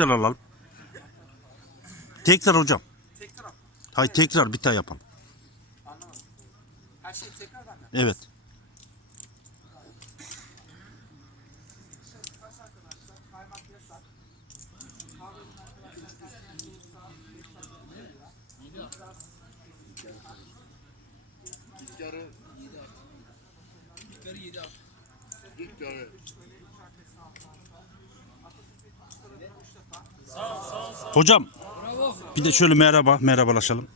Tekrar alalım. Tekrar hocam. Tekrar. Hayır tekrar bir daha yapalım. Anlamadım. Her şey tekrar benden. Evet. Kahvenin arkadaşlar kaçtan soğuksa 5 dakika Biraz İlk yarı 7 artı. İlk yarı 7 artı. İlk yarı. Hocam. Bir de şöyle merhaba, merhabalaşalım.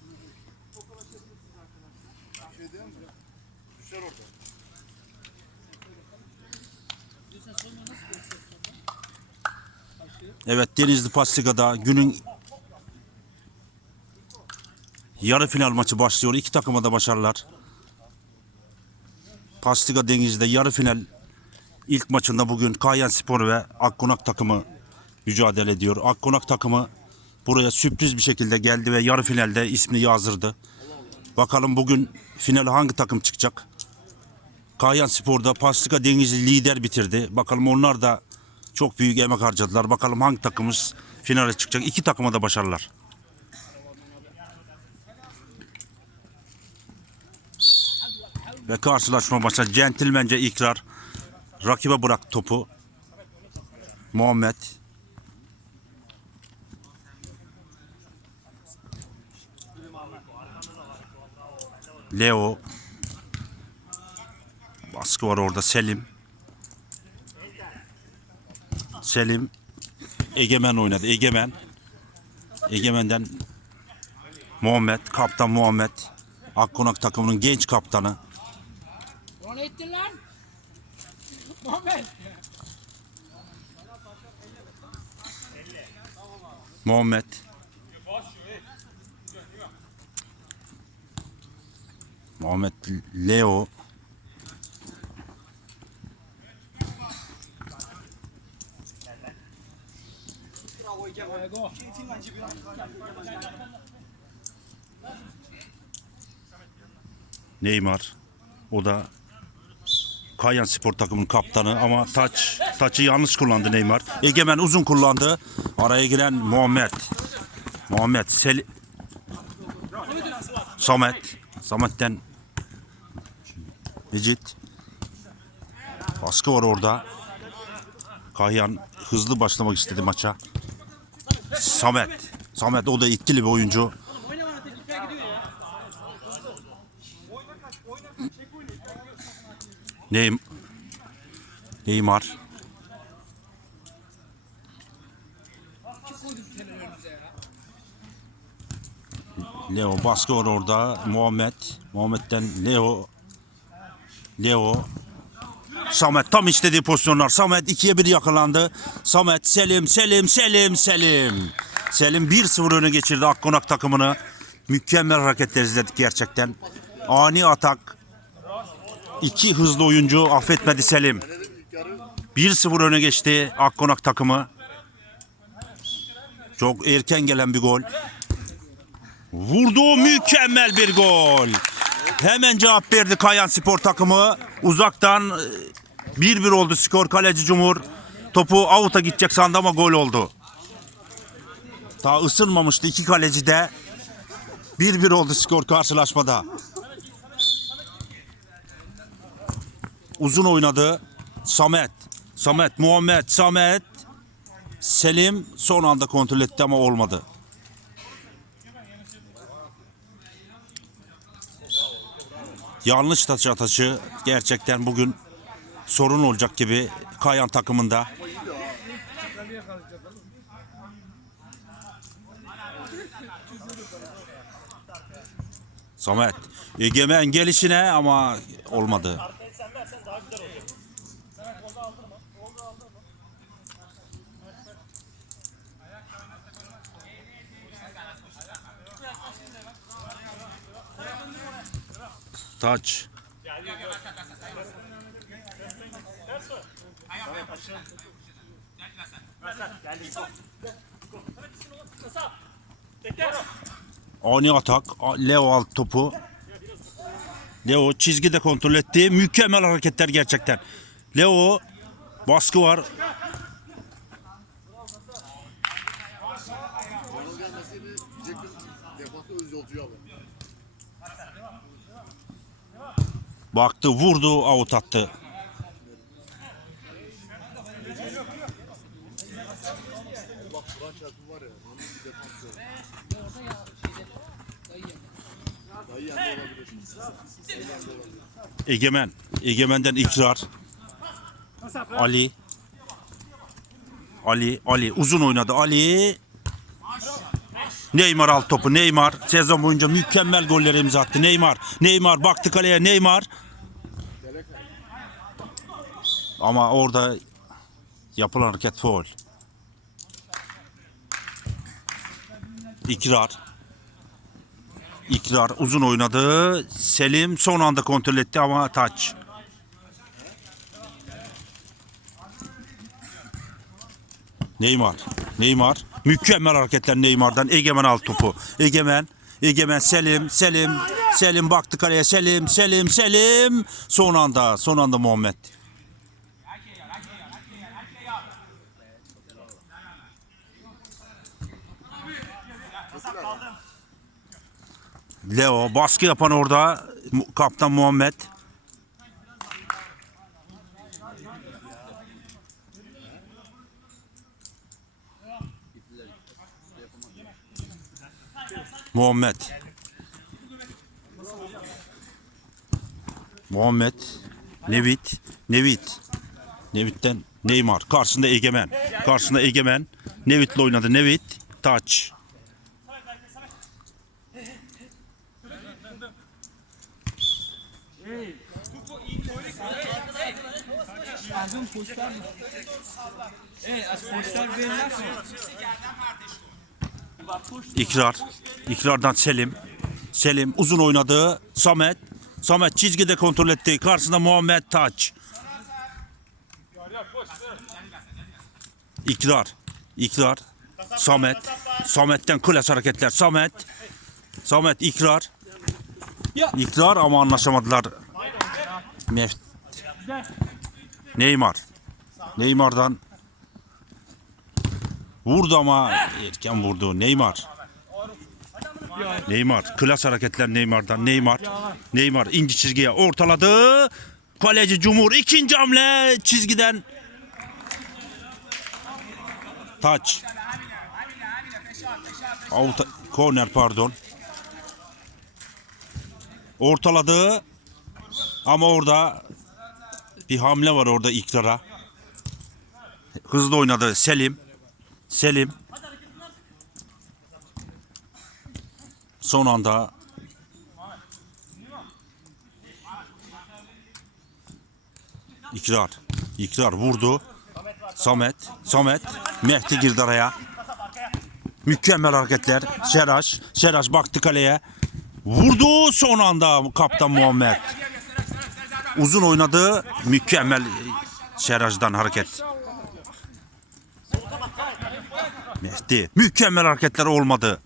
Evet Denizli Pastiga'da günün yarı final maçı başlıyor. İki takıma da başarılar. Pastiga Denizli'de yarı final ilk maçında bugün Kayan Spor ve Akkonak takımı mücadele ediyor. Akkonak takımı buraya sürpriz bir şekilde geldi ve yarı finalde ismini yazdırdı. Bakalım bugün finale hangi takım çıkacak? Kayan Spor'da Pastiga Denizli lider bitirdi. Bakalım onlar da çok büyük emek harcadılar. Bakalım hangi takımımız finale çıkacak. İki takıma da başarılar. Ve karşılaşma başladı. Centilmence ikrar. Rakibe bırak topu. Muhammed. Leo. Baskı var orada. Selim. Selim Egemen oynadı. Egemen. Egemen'den Muhammed, kaptan Muhammed. Akkonak takımının genç kaptanı. Onu ettin lan. Muhammed. Muhammed. Muhammed Leo. Neymar. O da Kayan Spor takımının kaptanı ama taç taçı yanlış kullandı Neymar. Egemen uzun kullandı. Araya giren Muhammed. Muhammed Sel Samet. Samet'ten Mecit. Baskı var orada. Kahyan hızlı başlamak istedi maça. Samet. Samet o da etkili bir oyuncu. Neym Neymar. Leo baskı var orada. Muhammed. Muhammed'den Leo. Leo. Samet tam istediği pozisyonlar. Samet ikiye bir yakalandı. Samet, Selim, Selim, Selim, Selim. Selim 1-0 öne geçirdi Akkonak takımını. Mükemmel hareketler izledik gerçekten. Ani atak. İki hızlı oyuncu affetmedi Selim. Ne dedim ilk yarı? 1-0 öne geçti Akkonak takımı. Çok erken gelen bir gol. Vurdu mükemmel bir gol. Hemen cevap verdi Kayan Spor takımı. Uzaktan e, 1-1 oldu skor kaleci Cumhur. Topu avuta gidecek sandı ama gol oldu. Daha ısınmamıştı iki kaleci de. 1-1 oldu skor karşılaşmada. Uzun oynadı. Samet. Samet, Muhammed, Samet. Selim son anda kontrol etti ama olmadı. Yanlış taç atışı gerçekten bugün sorun olacak gibi Kayan takımında. Samet Egemen gelişine ama olmadı. Taç. Ani atak. Leo alt topu. Leo çizgide kontrol etti. Mükemmel hareketler gerçekten. Leo baskı var. Olabilir. Dayı yanında olabilir. Egemen. Egemen'den ikrar. Ali. Ali, Ali uzun oynadı. Ali. Neymar alt topu. Neymar sezon boyunca mükemmel goller imza attı. Neymar. Neymar baktı kaleye. Neymar. Ama orada yapılan hareket foul. İkrar. İkrar uzun oynadı. Selim son anda kontrol etti ama taç. Neymar. Neymar. Mükemmel hareketler Neymar'dan. Egemen al topu. Egemen. Egemen Selim. Selim. Selim baktı kaleye. Selim. Selim. Selim. Son anda. Son anda Muhammed. Leo baskı yapan orada kaptan Muhammed. Muhammed. Muhammed. Nevit. Nevit. Nevit'ten Neymar. Karşısında Egemen. Karşısında Egemen. Nevit'le oynadı. Nevit. Taç. Mı? Ey az poşlar verirler mi? İkrar. İkrardan Selim. Selim uzun oynadı. Samet. Samet çizgide kontrol etti. Karşısında Muhammed Taç. İkrar. İkrar. Samet. Samet'ten klas hareketler. Samet. Samet ikrar. İkrar ama anlaşamadılar. Mef- Neymar. Neymar'dan vurdu ama erken vurdu. Neymar. Neymar. Klas hareketler Neymar'dan. Neymar. Neymar ince çizgiye ortaladı. Kaleci Cumhur ikinci hamle çizgiden. Taç. Out, corner pardon. Ortaladı. Ama orada bir hamle var orada ikrara. Hızlı oynadı Selim. Selim. Son anda İkrar. İkrar vurdu. Samet. Samet. Mehdi girdi araya. Mükemmel hareketler. Şeraş. Şeraş baktı kaleye. Vurdu son anda kaptan Muhammed. Uzun oynadı. Mükemmel Şeraş'dan hareket. Mehdi. Mükemmel hareketler olmadı.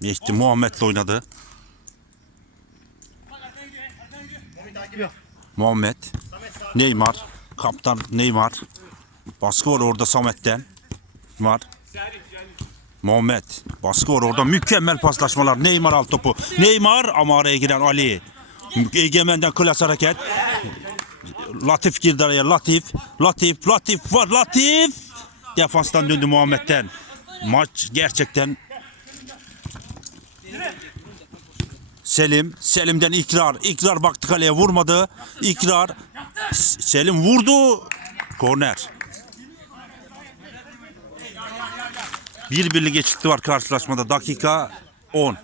Mehdi Muhammed'le oynadı. Muhammed. Neymar. Kaptan Neymar. Baskı var orada Samet'ten. Var. Muhammed. Baskı var orada. Mükemmel paslaşmalar. Neymar alt topu. Neymar ama araya giren Ali. Egemen'den klas hareket. Latif girdi araya. Latif. Latif. Latif var. Latif. Defanstan döndü Muhammed'den. Maç gerçekten Selim, Selim'den ikrar. İkrar baktı kaleye vurmadı. İkrar. Selim vurdu. Korner. Bir birlik geçikti var karşılaşmada. Dakika 10.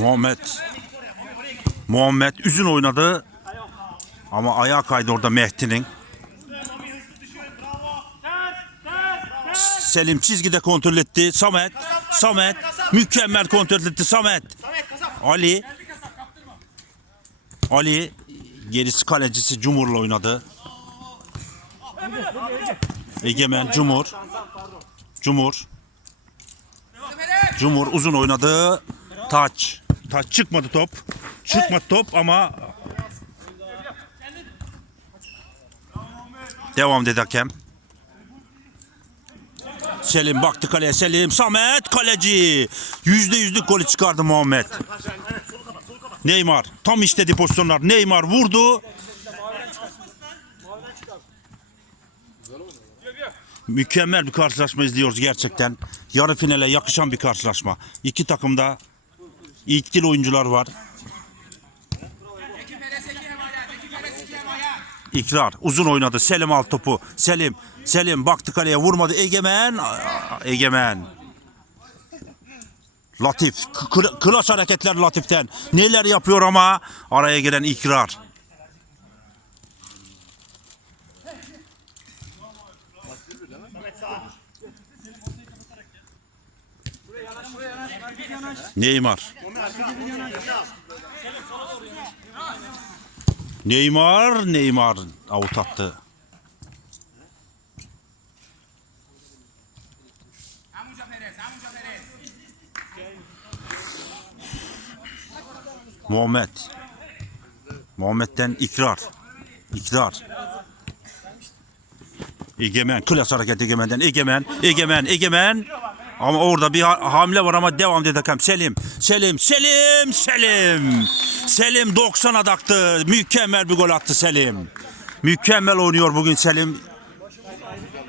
Muhammed. Muhammed üzün oynadı. Ama ayağa kaydı orada Mehdi'nin. Selim çizgide kontrol etti. Samet. Samet. Mükemmel kontrol etti Samet. Ali. Ali. Gerisi kalecisi Cumhur'la oynadı. Egemen Cumhur. Cumhur. Cumhur uzun oynadı. Taç. Taç çıkmadı top. Çıkmadı top ama Devam dedi hakem. Selim baktı kaleye. Selim Samet kaleci. Yüzde yüzlük golü çıkardı Muhammed. Neymar tam istediği pozisyonlar. Neymar vurdu. Mükemmel bir karşılaşma izliyoruz gerçekten. Yarı finale yakışan bir karşılaşma. İki takımda etkili oyuncular var. İkrar uzun oynadı. Selim alt topu. Selim. Selim baktı kaleye vurmadı. Egemen. Egemen. Latif. Klas hareketler Latif'ten. Neler yapıyor ama araya giren ikrar. Neymar. Neymar, Neymar avut attı. Muhammed. Muhammed'den ikrar. İkrar. Egemen. Klas hareket Egemen'den. Egemen. Egemen. Egemen. Ama orada bir ha- hamle var ama devam dedi hakem. Selim. Selim. Selim. Selim. Selim 90'a taktı. Mükemmel bir gol attı Selim. Mükemmel oynuyor bugün Selim.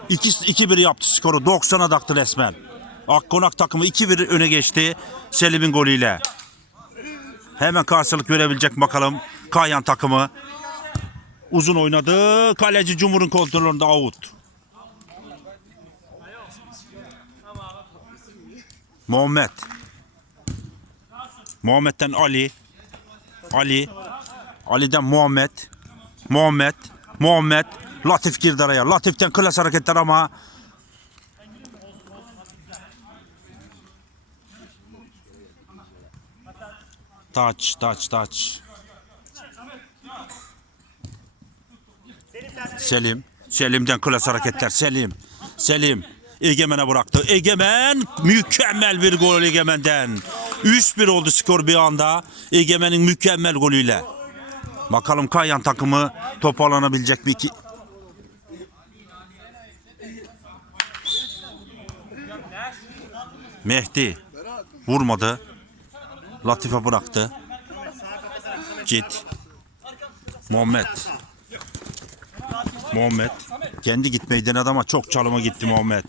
2-1 yaptı skoru. 90'a taktı resmen. Akkonak takımı 2-1 öne geçti Selim'in golüyle. Hemen karşılık verebilecek mi bakalım. Kayan takımı. Uzun oynadı. Kaleci Cumhur'un kontrolünde out. Muhammed. Muhammed'den Ali. Ali. Ali'den Muhammed. Muhammed. Muhammed. Latif girdi araya. Latif'ten klas hareketler ama Taç, taç, taç. Selim. Selim'den klas hareketler. Selim. Selim. Egemen'e bıraktı. Egemen mükemmel bir gol Egemen'den. 3-1 oldu skor bir anda. Egemen'in mükemmel golüyle. Bakalım Kayan takımı toparlanabilecek mi ki? Mehdi vurmadı. Latife bıraktı. Git. Muhammed. Muhammed. Kendi gitmeyi denedi ama çok çalıma gitti Muhammed.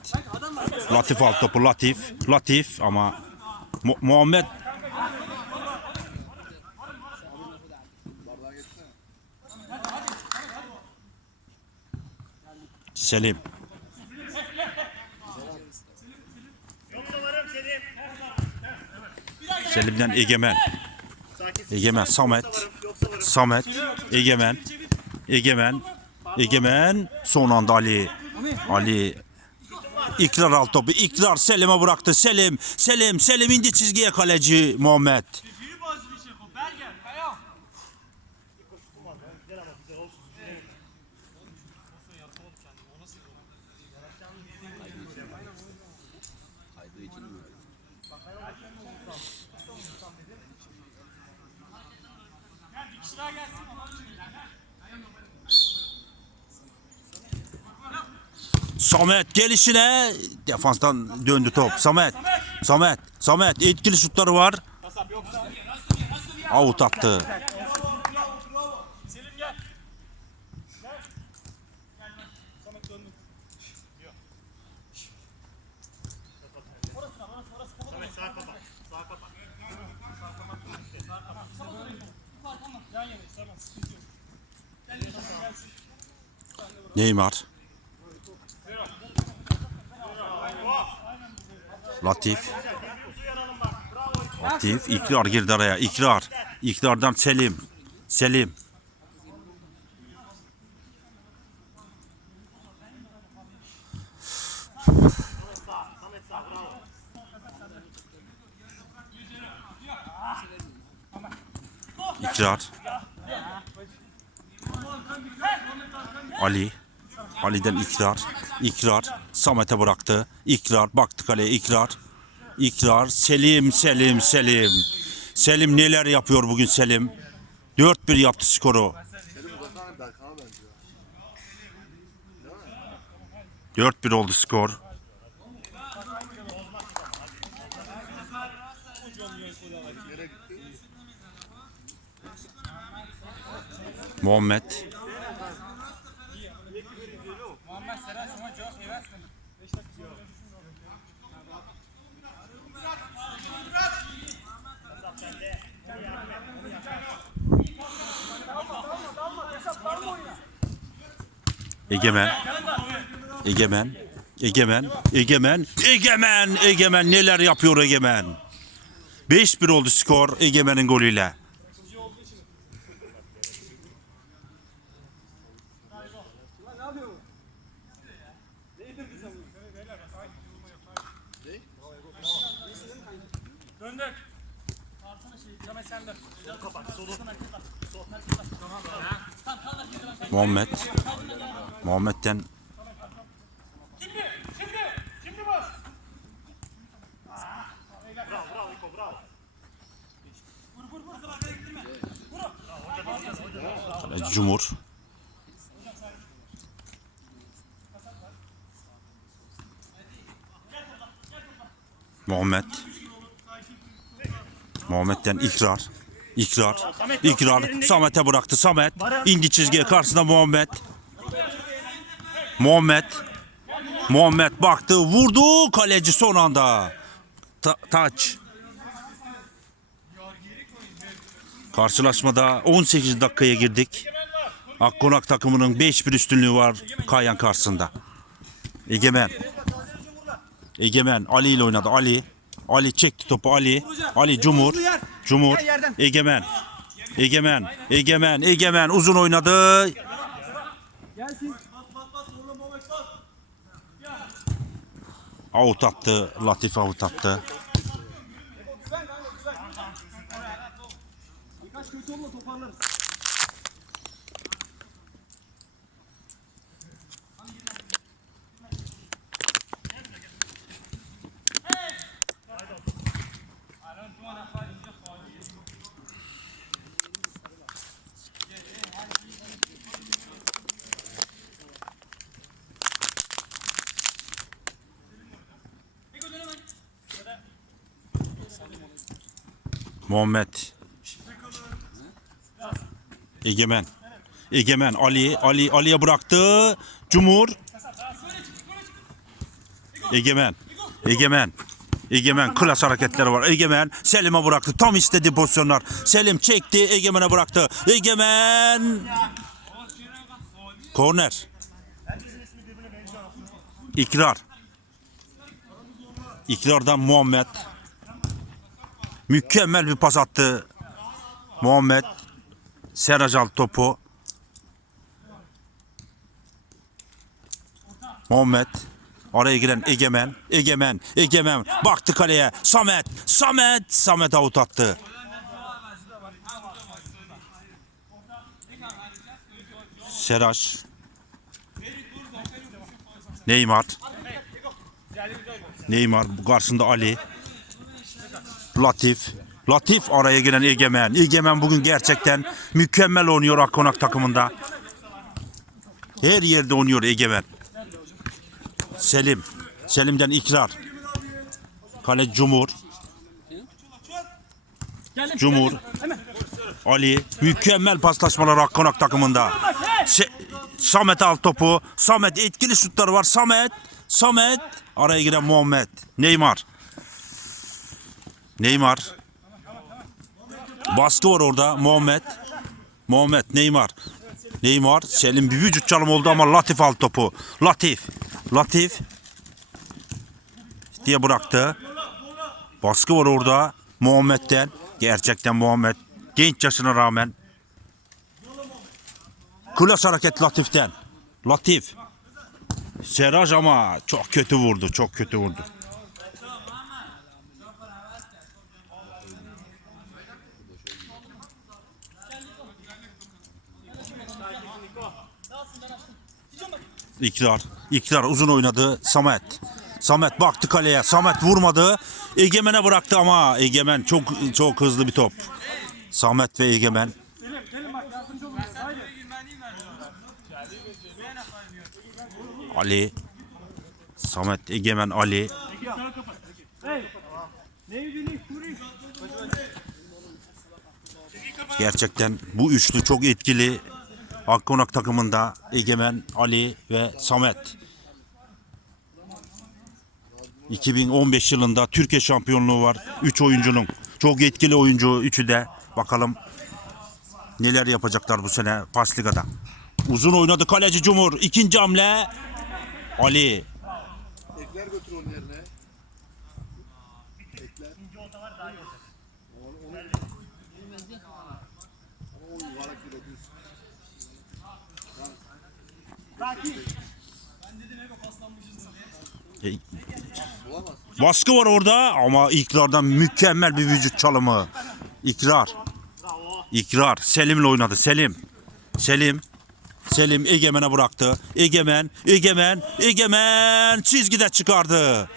Latif alt topu Latif. Latif ama Mu- Muhammed Selim. Selim'den Egemen. Egemen Samet. Samet. Egemen. Egemen. Egemen. Son anda Ali. Ali. İkrar alt topu. İkrar Selim'e bıraktı. Selim. Selim. Selim indi çizgiye kaleci Muhammed. Samet gelişine defanstan döndü top. Samet. Samet. Samet etkili şutları var. Out attı. Neymar. Latif. Latif. İkrar girdi araya. İkrar. İkrardan Selim. Selim. İkrar. Ali. Ali'den ikrar. İkrar. Samet'e bıraktı. İkrar. Baktı kaleye ikrar. İkrar. Selim, Selim, Selim. Selim neler yapıyor bugün Selim? 4-1 yaptı skoru. Selim uzaktan Berkan'a benziyor. 4-1 oldu skor. Muhammed Egemen. Egemen. Egemen. Egemen. Egemen. Egemen. Neler yapıyor Egemen? 5-1 oldu skor Egemen'in golüyle. Muhammed. Muhammed'den Cumhur. Muhammed. Muhammed'den ikrar. İkrar. İkrar. Samet'e bıraktı. Samet. indi çizgiye karşısında Muhammed. Muhammed. Muhammed baktı. Vurdu. Kaleci son anda. Ta- taç. Karşılaşmada 18 dakikaya girdik. Akkonak takımının 5-1 üstünlüğü var Kayan karşısında. Egemen. Egemen Ali ile oynadı. Ali. Ali çekti topu Ali. Ali Cumhur. Cumhur. Egemen. Egemen. Egemen. Egemen uzun oynadı. Out attı. Latif out attı. Muhammed. Egemen. Egemen Ali Ali Ali'ye bıraktı. Cumhur. Egemen. Egemen. Egemen klas hareketleri var. Egemen Selim'e bıraktı. Tam istediği pozisyonlar. Selim çekti. Egemen'e bıraktı. Egemen. Korner. İkrar. İkrardan Muhammed. Mükemmel bir pas attı. Muhammed. Seraj aldı topu. Muhammed. Araya giren Egemen. Egemen. Egemen. Baktı kaleye. Samet. Samet. Samet avut attı. Seraj. Neymar. Neymar. Karşısında Ali. Latif. Latif araya giren Egemen. Egemen bugün gerçekten mükemmel oynuyor Akkonak takımında. Her yerde oynuyor Egemen. Selim. Selim'den ikrar. Kale Cumhur. Cumhur. Ali. Mükemmel paslaşmalar Akkonak takımında. Se- Samet al topu. Samet etkili şutları var. Samet. Samet. Araya giren Muhammed. Neymar. Neymar. Baskı var orada. Muhammed. Muhammed. Neymar. Neymar. Selim bir vücut çalım oldu ama Latif al topu. Latif. Latif. Diye bıraktı. Baskı var orada. Muhammed'den. Gerçekten Muhammed. Genç yaşına rağmen. Klas hareket Latif'ten. Latif. Seraj ama çok kötü vurdu. Çok kötü vurdu. İkrar. İkrar uzun oynadı. Samet. Samet baktı kaleye. Samet vurmadı. Egemen'e bıraktı ama Egemen çok çok hızlı bir top. Samet ve Egemen. Ali. Samet, Egemen, Ali. Gerçekten bu üçlü çok etkili. Akkonak takımında Egemen, Ali ve Samet. 2015 yılında Türkiye şampiyonluğu var. 3 oyuncunun. Çok etkili oyuncu üçü de. Bakalım neler yapacaklar bu sene Pasliga'da. Uzun oynadı kaleci Cumhur. İkinci hamle Ali. Ekler götür onun yerine. Ekler. Onu, onu... Ama o yuvarlak bir de düz. E, Bulamaz. Baskı var orada ama ikrardan mükemmel bir vücut çalımı. İkrar. İkrar. Selim'le oynadı. Selim. Selim. Selim Egemen'e bıraktı. Egemen, Egemen, Egemen çizgide çıkardı.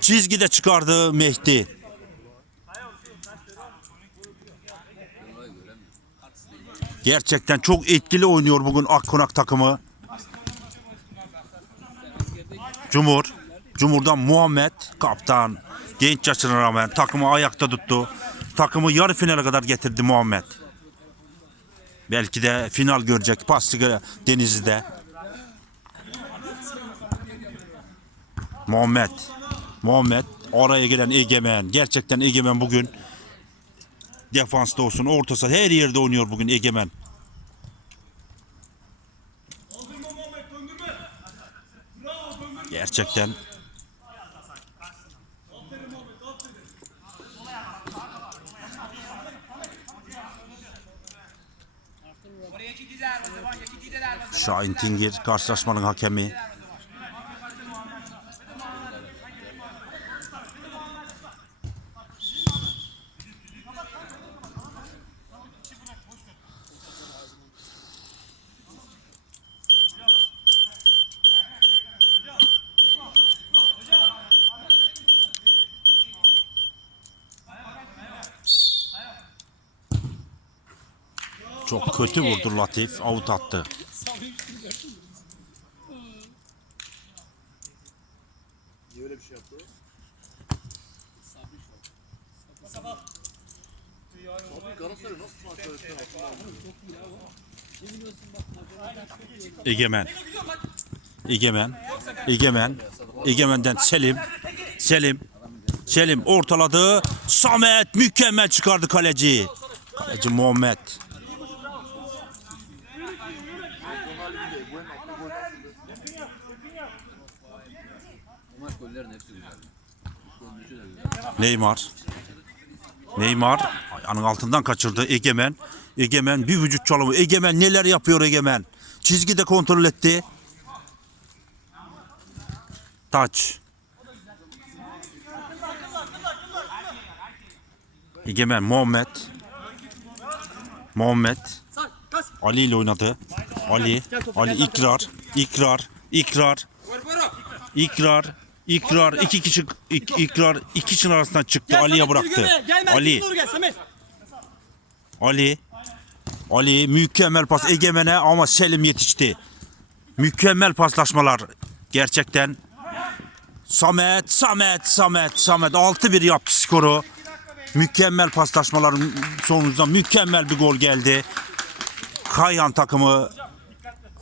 Çizgide çıkardı Mehdi. Gerçekten çok etkili oynuyor bugün Akkonak takımı. Cumhur. Cumhur'dan Muhammed kaptan. Genç yaşına rağmen takımı ayakta tuttu. Takımı yarı finale kadar getirdi Muhammed. Belki de final görecek Pastıga Denizli'de. Muhammed. Muhammed oraya gelen Egemen. Gerçekten Egemen bugün defansta olsun, orta saha her yerde oynuyor bugün Egemen. Gerçekten Şahin Tingir karşılaşmanın hakemi. Çok kötü vurdu Latif. Avut attı. Niye öyle bir şey yaptı? Abi Galatasaray nasıl transfer? Egemen. Egemen. Egemen. Egemen'den Selim. Selim. Selim ortaladı. Samet mükemmel çıkardı kaleci. Kaleci Muhammed. Neymar. Neymar ayağının altından kaçırdı Egemen. Egemen bir vücut çalımı. Egemen neler yapıyor Egemen? Çizgide kontrol etti. Taç. Egemen Muhammed. Muhammed. Ali ile oynadı. Ali. Ali ikrar. İkrar. İkrar. İkrar. İkrar. iki kişi ik- ikrar iki kişinin arasından çıktı. Ali'ye bıraktı. Ali. Ali. Ali mükemmel pas Egemen'e ama Selim yetişti. Mükemmel paslaşmalar gerçekten. Samet, Samet, Samet, Samet 6-1 yaptı skoru. Mükemmel paslaşmaların sonucunda mükemmel bir gol geldi. Kayhan takımı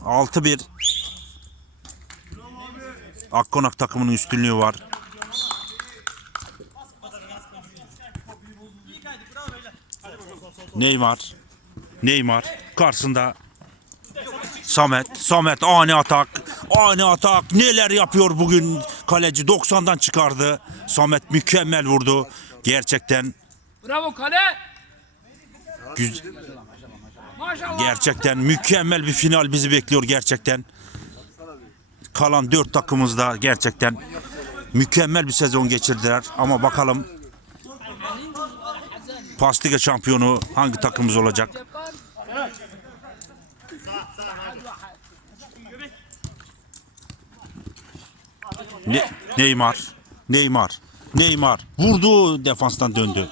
6-1 Akkonak takımının üstünlüğü var. Neymar. Neymar karşısında Samet. Samet ani atak. Ani atak. Neler yapıyor bugün kaleci 90'dan çıkardı. Samet mükemmel vurdu. Gerçekten Bravo kale. güz- gerçekten mükemmel bir final bizi bekliyor gerçekten. Kalan dört takımımızda gerçekten mükemmel bir sezon geçirdiler. Ama bakalım Pasliga şampiyonu hangi takımımız olacak? Ne, Neymar. Neymar. Neymar. Vurdu defanstan döndü.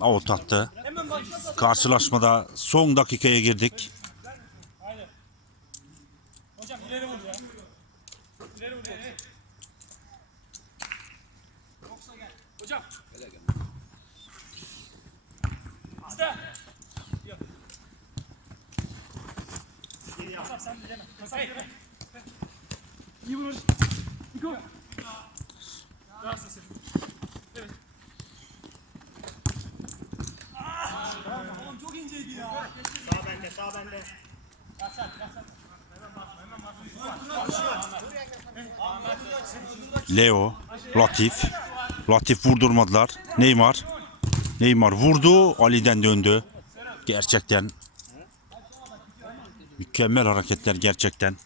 Out attı. Karşılaşmada son dakikaya girdik. Leo, Latif. Latif vurdurmadılar. Neymar. Neymar vurdu. Ali'den döndü. Gerçekten. Mükemmel hareketler gerçekten.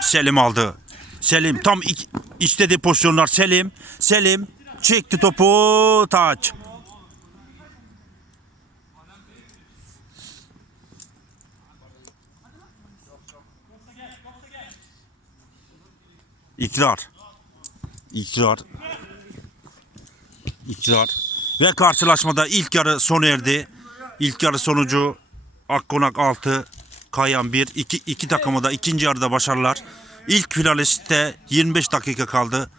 Selim aldı. Selim tam ik- istediği pozisyonlar Selim. Selim çekti topu taç. İkrar. İkrar. İkrar. Ve karşılaşmada ilk yarı sona erdi. İlk yarı sonucu Akkonak 6, Kayan 1. İki, iki takımı da ikinci yarıda başarılar. İlk finalistte 25 dakika kaldı.